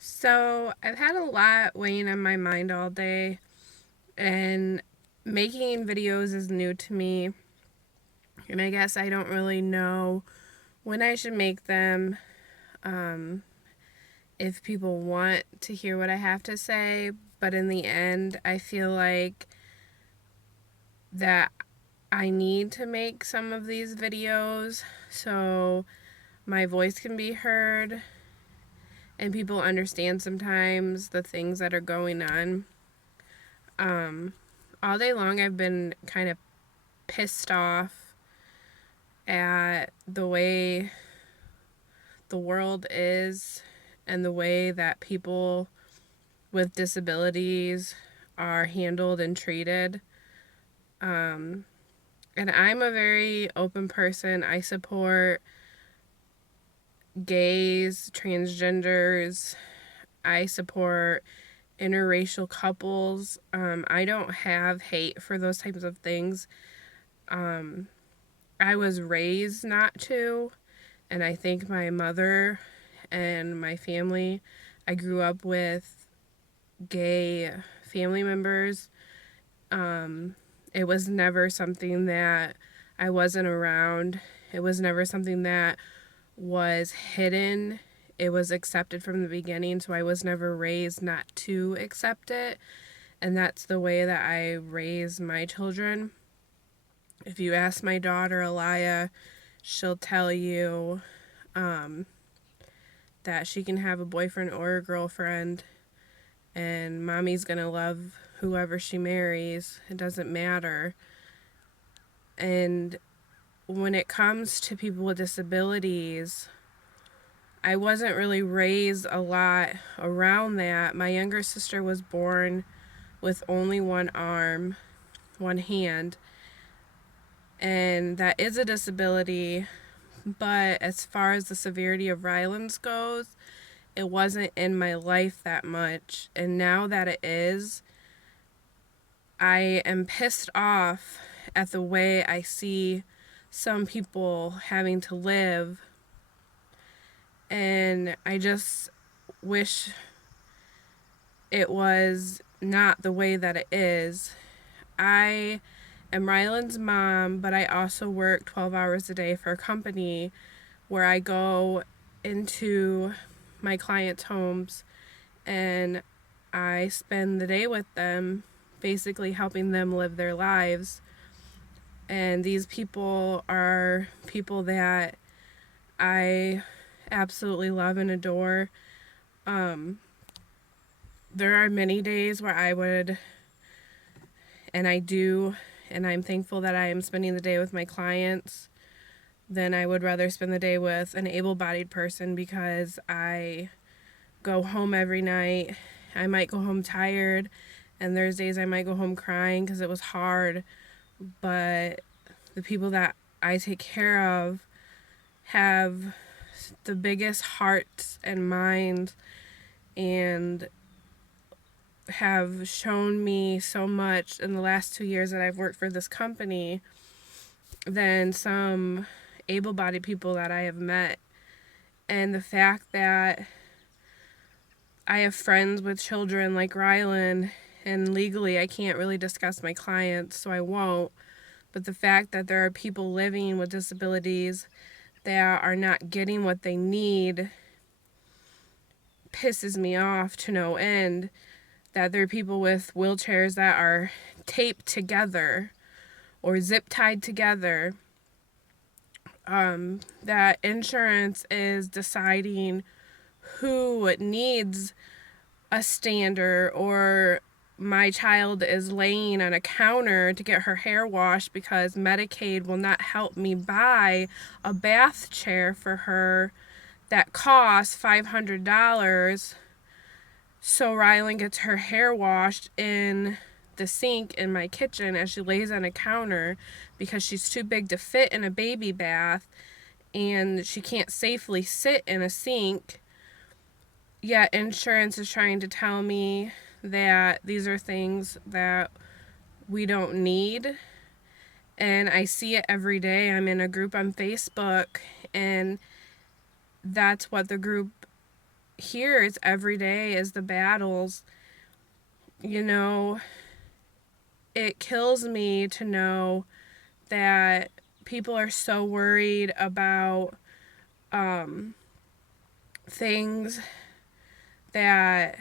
So, I've had a lot weighing on my mind all day, and making videos is new to me. And I guess I don't really know when I should make them, um, if people want to hear what I have to say. But in the end, I feel like that I need to make some of these videos so my voice can be heard and people understand sometimes the things that are going on. Um, all day long, I've been kind of pissed off at the way the world is and the way that people with disabilities are handled and treated. Um, and I'm a very open person. I support gays, transgenders. I support interracial couples. I don't have hate for those types of things. Um, I was raised not to, and I think my mother and my family, I grew up with gay family members. It was never something that I wasn't around. It was never something that was hidden. It was accepted from the beginning, so I was never raised not to accept it. And that's the way that I raise my children. If you ask my daughter, Alaya, she'll tell you um, that she can have a boyfriend or a girlfriend, and mommy's gonna love whoever she marries. It doesn't matter. And when it comes to people with disabilities, I wasn't really raised a lot around that. My younger sister was born with only one arm, one hand, and that is a disability. But as far as the severity of violence goes, it wasn't in my life that much. And now that it is, I am pissed off at the way I see some people having to live. And I just wish it was not the way that it is. I am Ryland's mom, but I also work 12 hours a day for a company where I go into my clients' homes and I spend the day with them, basically helping them live their lives. And these people are people that I absolutely love and adore. Um, there are many days where I would, and I do, and I'm thankful that I am spending the day with my clients, then I would rather spend the day with an able bodied person because I go home every night. I might go home tired, and there's days I might go home crying because it was hard. But the people that I take care of have the biggest hearts and minds and have shown me so much in the last 2 years that I've worked for this company than some able bodied people that I have met. And the fact that I have friends with children like Rylan, and legally I can't really discuss my clients, so I won't. But the fact that there are people living with disabilities that are not getting what they need pisses me off to no end. That there are people with wheelchairs that are taped together or zip tied together. That insurance is deciding who needs a stander, or my child is laying on a counter to get her hair washed because Medicaid will not help me buy a bath chair for her that costs $500. So Rylan gets her hair washed in the sink in my kitchen as she lays on a counter because she's too big to fit in a baby bath and she can't safely sit in a sink. Yet insurance is trying to tell me that these are things that we don't need. And I see it every day. I'm in a group on Facebook, and that's what the group here it's every day is the battles. You know, it kills me to know that people are so worried about things that,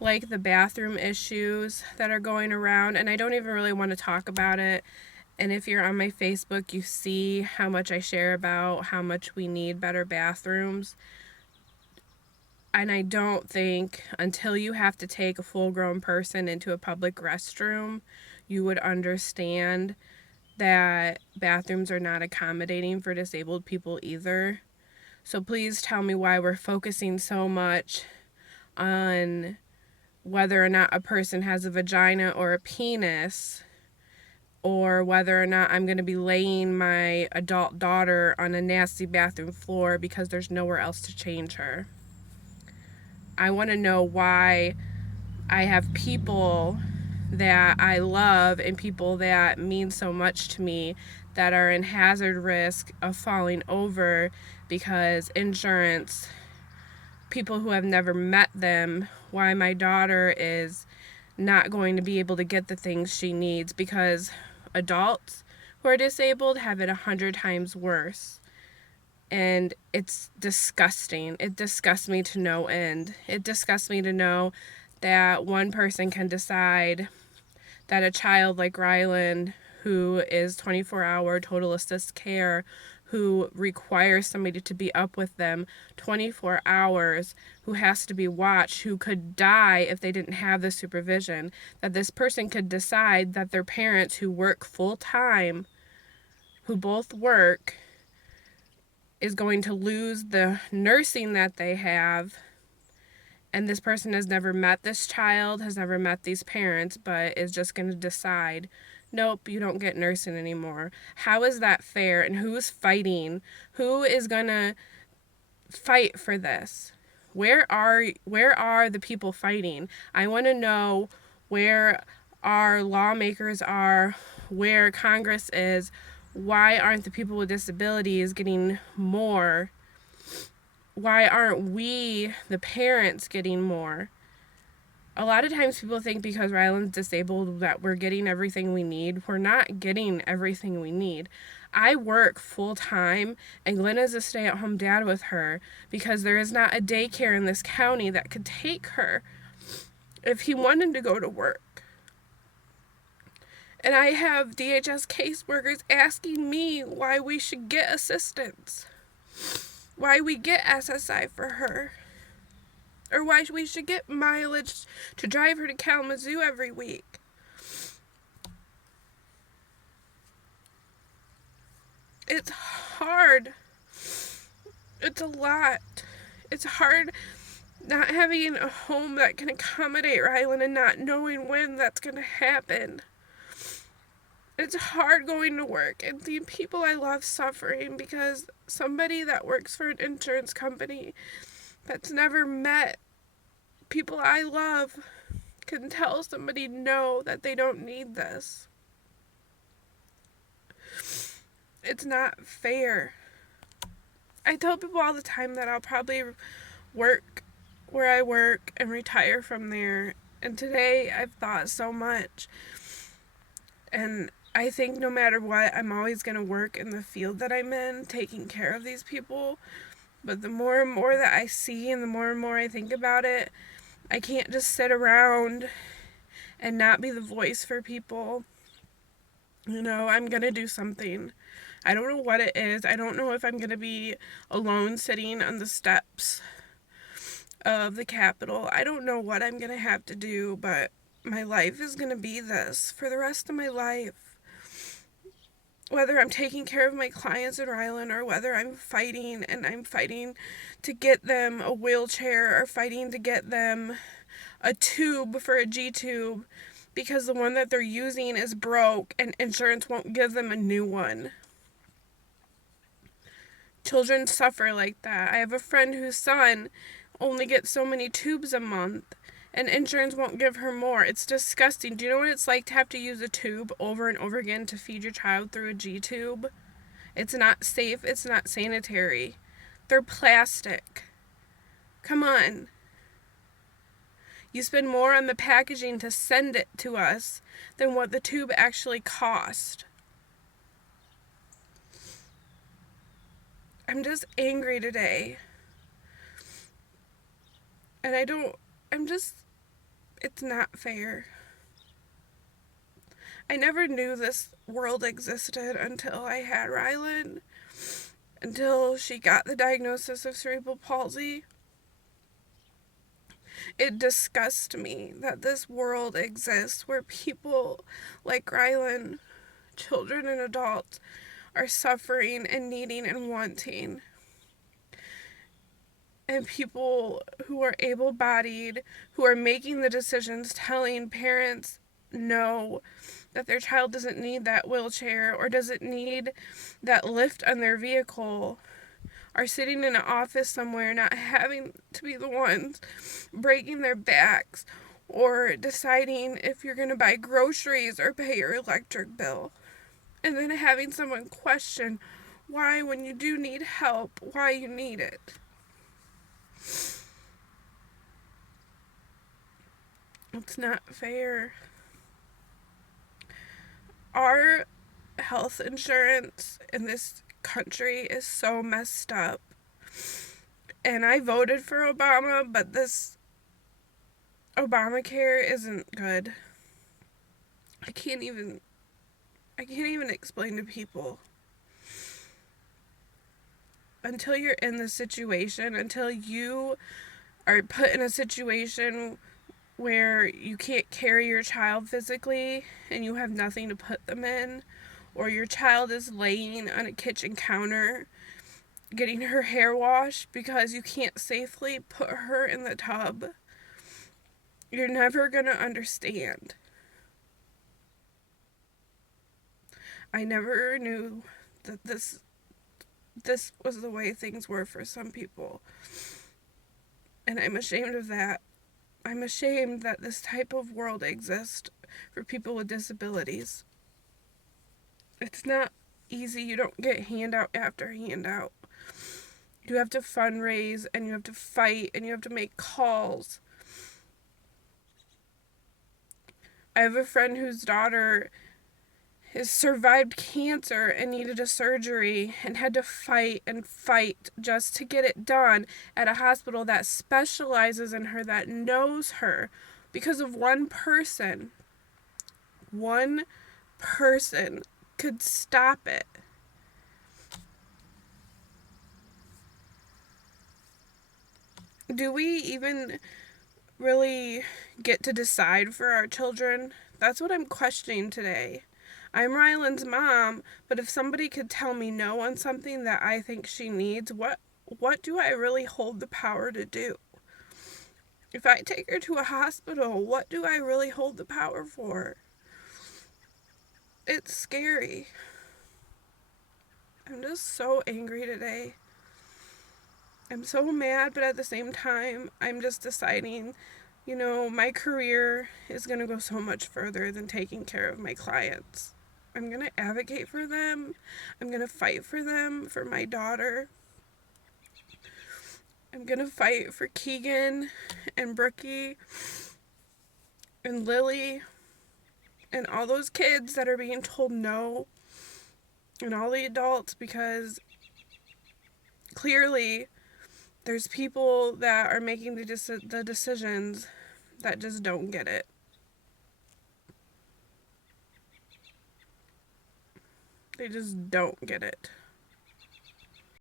like the bathroom issues that are going around, and I don't even really want to talk about it. And if you're on my Facebook, you see how much I share about how much we need better bathrooms. And I don't think until you have to take a full grown person into a public restroom, you would understand that bathrooms are not accommodating for disabled people either. So please tell me why we're focusing so much on whether or not a person has a vagina or a penis, or whether or not I'm going to be laying my adult daughter on a nasty bathroom floor because there's nowhere else to change her. I want to know why I have people that I love and people that mean so much to me that are in hazard risk of falling over because insurance, people who have never met them, why my daughter is not going to be able to get the things she needs because adults who are disabled have it 100 times worse. And it's disgusting. It disgusts me to no end. It disgusts me to know that one person can decide that a child like Rylan, who is 24-hour total assist care, who requires somebody to be up with them 24 hours, who has to be watched, who could die if they didn't have the supervision, that this person could decide that their parents who work full time, who both work, is going to lose the nursing that they have. And this person has never met this child, has never met these parents, but is just going to decide, nope, you don't get nursing anymore. How is that fair? And who's fighting? Who is going to fight for this? Where are the people fighting? I want to know where our lawmakers are, where Congress is. Why aren't the people with disabilities getting more? Why aren't we, the parents, getting more? A lot of times people think because Rylan's disabled that we're getting everything we need. We're not getting everything we need. I work full time and Glenn is a stay-at-home dad with her because there is not a daycare in this county that could take her if he wanted to go to work. And I have DHS caseworkers asking me why we should get assistance, why we get SSI for her, or why we should get mileage to drive her to Kalamazoo every week. It's hard. It's a lot. It's hard not having a home that can accommodate Rylan and not knowing when that's going to happen. It's hard going to work and seeing people I love suffering because somebody that works for an insurance company that's never met people I love can tell somebody no, that they don't need this. It's not fair. I tell people all the time that I'll probably work where I work and retire from there. And today I've thought so much. And I think no matter what, I'm always going to work in the field that I'm in, taking care of these people. But the more and more that I see and the more and more I think about it, I can't just sit around and not be the voice for people. You know, I'm going to do something. I don't know what it is. I don't know if I'm going to be alone sitting on the steps of the Capitol. I don't know what I'm going to have to do, but my life is going to be this for the rest of my life. Whether I'm taking care of my clients in Ryland or whether I'm fighting to get them a wheelchair or fighting to get them a tube for a G-tube because the one that they're using is broke and insurance won't give them a new one. Children suffer like that. I have a friend whose son only gets so many tubes a month and insurance won't give her more. It's disgusting. Do you know what it's like to have to use a tube over and over again to feed your child through a G-tube? It's not safe. It's not sanitary. They're plastic. Come on. You spend more on the packaging to send it to us than what the tube actually cost. I'm just angry today. And it's not fair. I never knew this world existed until I had Rylan, until she got the diagnosis of cerebral palsy. It disgusts me that this world exists where people like Rylan, children and adults, are suffering and needing and wanting. And people who are able bodied, who are making the decisions, telling parents no, that their child doesn't need that wheelchair or doesn't need that lift on their vehicle, are sitting in an office somewhere not having to be the ones breaking their backs or deciding if you're going to buy groceries or pay your electric bill. And then having someone question why, when you do need help, why you need it. It's not fair. Our health insurance in this country is so messed up. And I voted for Obama, but this Obamacare isn't good. I can't even explain to people. Until you're in the situation, until you are put in a situation where you can't carry your child physically and you have nothing to put them in, or your child is laying on a kitchen counter getting her hair washed because you can't safely put her in the tub, you're never gonna understand. I never knew that this was the way things were for some people. And I'm ashamed of that. I'm ashamed that this type of world exists for people with disabilities. It's not easy. You don't get handout after handout. You have to fundraise and you have to fight and you have to make calls. I have a friend whose daughter has survived cancer and needed a surgery and had to fight and fight just to get it done at a hospital that specializes in her, that knows her, because of one person. One person could stop it. Do we even really get to decide for our children? That's what I'm questioning today. I'm Rylan's mom, but if somebody could tell me no on something that I think she needs, what do I really hold the power to do? If I take her to a hospital, what do I really hold the power for? It's scary. I'm just so angry today. I'm so mad, but at the same time, I'm just deciding, my career is going to go so much further than taking care of my clients. I'm going to advocate for them. I'm going to fight for them, for my daughter. I'm going to fight for Keegan and Brookie and Lily and all those kids that are being told no, and all the adults, because clearly there's people that are making the decisions that just don't get it. They just don't get it.